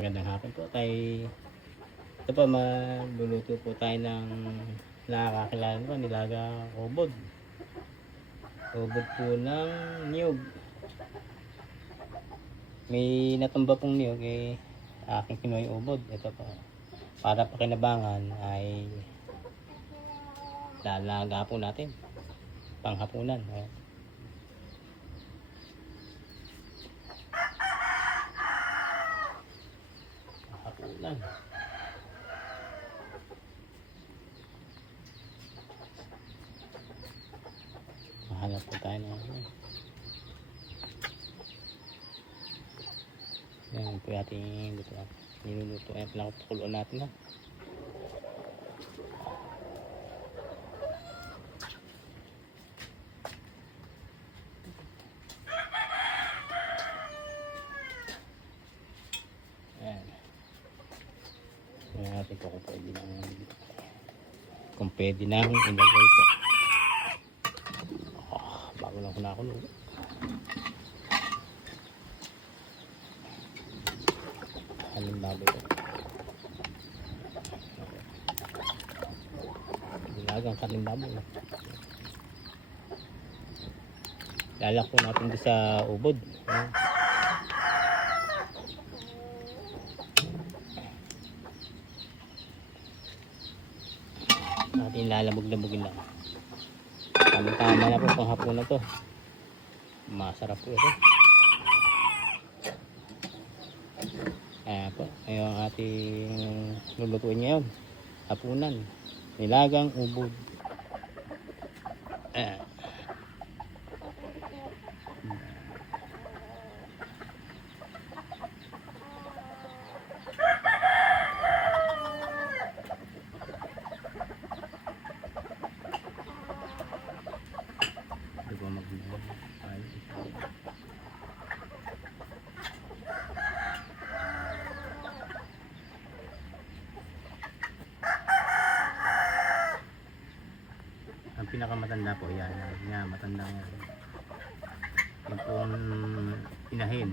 Magandang hapon po tayo. Ito po, magluluto po tayo ng nakakakilala ko, nilaga ubod. Ubod po ng niyog. May natumba pong niyog aking kinuha yung ubod. Ito po, para pakinabangan ay lalaga po natin panghapunan. Hapunan. Mahanap po tayo ng yan po yung ating niluluto. Ayan pala kukuloan natin na. Ayan. Ayan natin po kung pwede nang ilagay ito. Bago lang ko nakulo. Halimbawa ito. Nilagang kalimbawa. Lalak po natin doon sa ubod. Natin lalabog-labogin lang. Tama na po pang hapon na to. Masarap po ito. Ayan po. Ayan ang ating lulutuin ngayon. Hapunan. Nilagang ubod. Ayan. Ang pinakamatanda po yan, matanda yan. Yung pong inahin.